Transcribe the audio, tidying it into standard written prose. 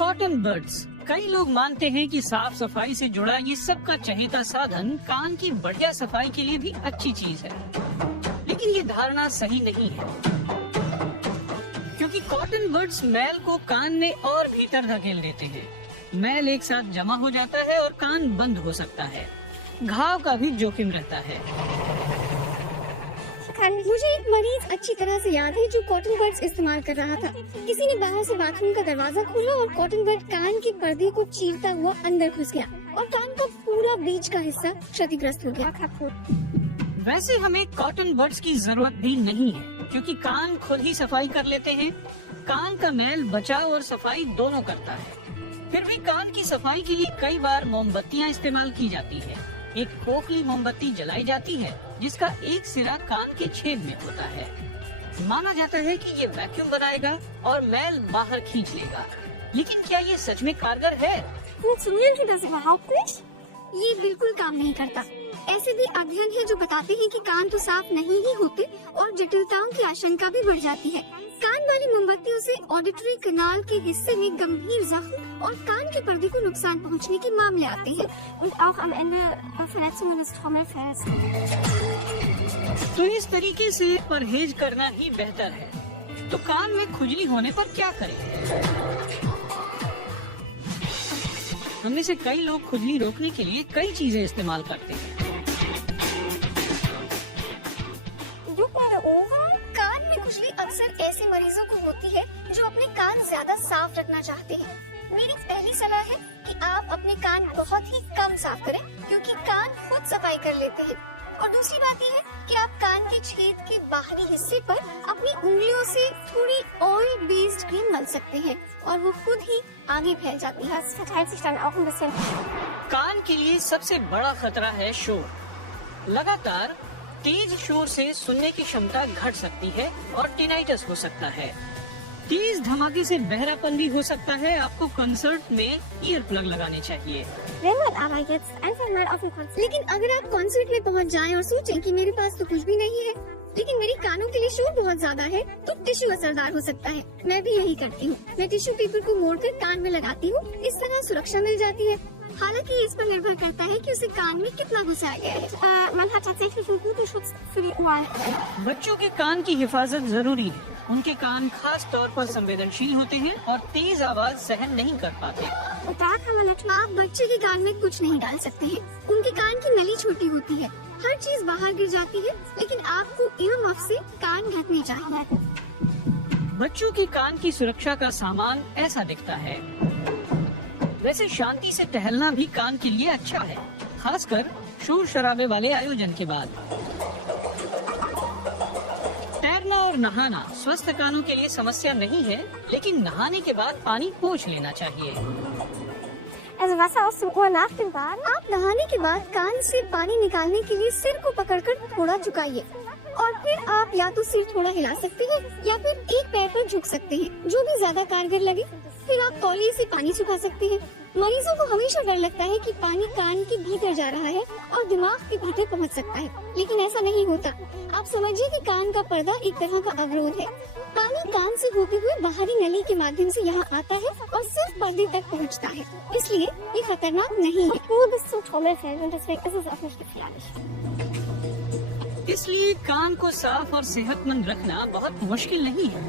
Cotton buds. कई लोग मानते हैं कि साफ सफाई से जुड़ा ये सबका चहेता साधन कान की बढ़िया सफाई के लिए भी अच्छी चीज है, लेकिन ये धारणा सही नहीं है, क्योंकि कॉटन बड्स मैल को कान में और भीतर धकेल देते हैं। मैल एक साथ जमा हो जाता है और कान बंद हो सकता है। घाव का भी जोखिम रहता है। मुझे एक मरीज अच्छी तरह से याद है जो कॉटन बड्स इस्तेमाल कर रहा था। किसी ने बाहर से बाथरूम का दरवाजा खोला और कॉटन बड कान के पर्दे को चीरता हुआ अंदर घुस गया और कान का पूरा बीच का हिस्सा क्षतिग्रस्त हो गया। वैसे हमें कॉटन बड्स की जरूरत भी नहीं है, क्योंकि कान खुद ही सफाई कर लेते हैं। कान का मैल बचाव और सफाई दोनों करता है। फिर भी कान की सफाई के लिए कई बार मोमबत्तियां इस्तेमाल की जाती है। एक खोखली मोमबत्ती जलाई जाती है जिसका एक सिरा कान के छेद में होता है। माना जाता है कि ये वैक्यूम बनाएगा और मैल बाहर खींच लेगा, लेकिन क्या ये सच में कारगर है? ये बिल्कुल काम नहीं करता। ऐसे भी अध्ययन है जो बताते हैं कि कान तो साफ नहीं ही होते और जटिलताओं की आशंका भी बढ़ जाती है। कान वाली मोमबत्तियों से ऑडिटरी कनाल के हिस्से में गंभीर जख्म और कान के पर्दे को नुकसान पहुंचने के मामले आते हैं। तो इस तरीके से परहेज करना ही बेहतर है। तो कान में खुजली होने पर क्या करें? हममें से कई लोग खुजली रोकने के लिए कई चीजें इस्तेमाल करते हैं। कान में खुजली अक्सर ऐसे मरीजों को होती है जो अपने कान ज्यादा साफ रखना चाहते हैं। मेरी पहली सलाह है कि आप अपने कान बहुत ही कम साफ करें, क्योंकि कान खुद सफाई कर लेते हैं। और दूसरी बात यह है कि आप कान के छेद के बाहरी हिस्से पर अपनी उंगलियों से थोड़ी ऑयल बेस्ड क्रीम मल सकते हैं और वो खुद ही आगे फैल जाती है। कान के लिए सबसे बड़ा खतरा है शोर। लगातार तेज शोर से सुनने की क्षमता घट सकती है और टिनाइटस हो सकता है। तेज धमाके से बहरापन भी हो सकता है। आपको कंसर्ट में ईयर प्लग लगाने चाहिए। लेकिन अगर आप कॉन्सर्ट में पहुंच जाएं और सोचें कि मेरे पास तो कुछ भी नहीं है, लेकिन मेरे कानों के लिए शोर बहुत ज्यादा है, तो टिश्यू असरदार हो सकता है। मैं भी यही करती हूँ। मैं टिश्यू पेपर को मोड़कर कान में लगाती हूँ। इस तरह सुरक्षा मिल जाती है। हालांकि इस पर निर्भर करता है कि उसे कान में कितना घुसाया गया है। बच्चों के कान की हिफाजत जरूरी है। उनके कान खास तौर पर संवेदनशील होते हैं और तेज आवाज सहन नहीं कर पाते। आप बच्चे के कान में कुछ नहीं डाल सकते हैं। उनके कान की नली छोटी होती है, हर चीज बाहर गिर जाती है, लेकिन आपको इयरमफ से कान ढकने चाहिए। बच्चों के कान की सुरक्षा का सामान ऐसा दिखता है। वैसे शांति से टहलना भी कान के लिए अच्छा है, खासकर शोर शराबे वाले आयोजन के बाद। तैरना और नहाना स्वस्थ कानों के लिए समस्या नहीं है, लेकिन नहाने के बाद पानी पोंछ लेना चाहिए। आप नहाने के बाद कान से पानी निकालने के लिए सिर को पकड़कर थोड़ा झुकाइए और फिर आप या तो सिर थोड़ा हिला सकते हैं या फिर एक पैर पर झुक सकते हैं, जो भी ज्यादा कारगर लगे। फिर आप तौलिए से पानी सुखा सकते हैं। मरीजों को हमेशा डर लगता है कि पानी कान के भीतर जा रहा है और दिमाग के भीतर पहुंच सकता है, लेकिन ऐसा नहीं होता। आप समझिए कि कान का पर्दा एक तरह का अवरोध है। पानी कान से होते हुए बाहरी नली के माध्यम से यहाँ आता है और सिर्फ पर्दे तक पहुँचता है, इसलिए ये खतरनाक नहीं है। इसलिए कान को साफ और सेहतमंद रखना बहुत मुश्किल नहीं है।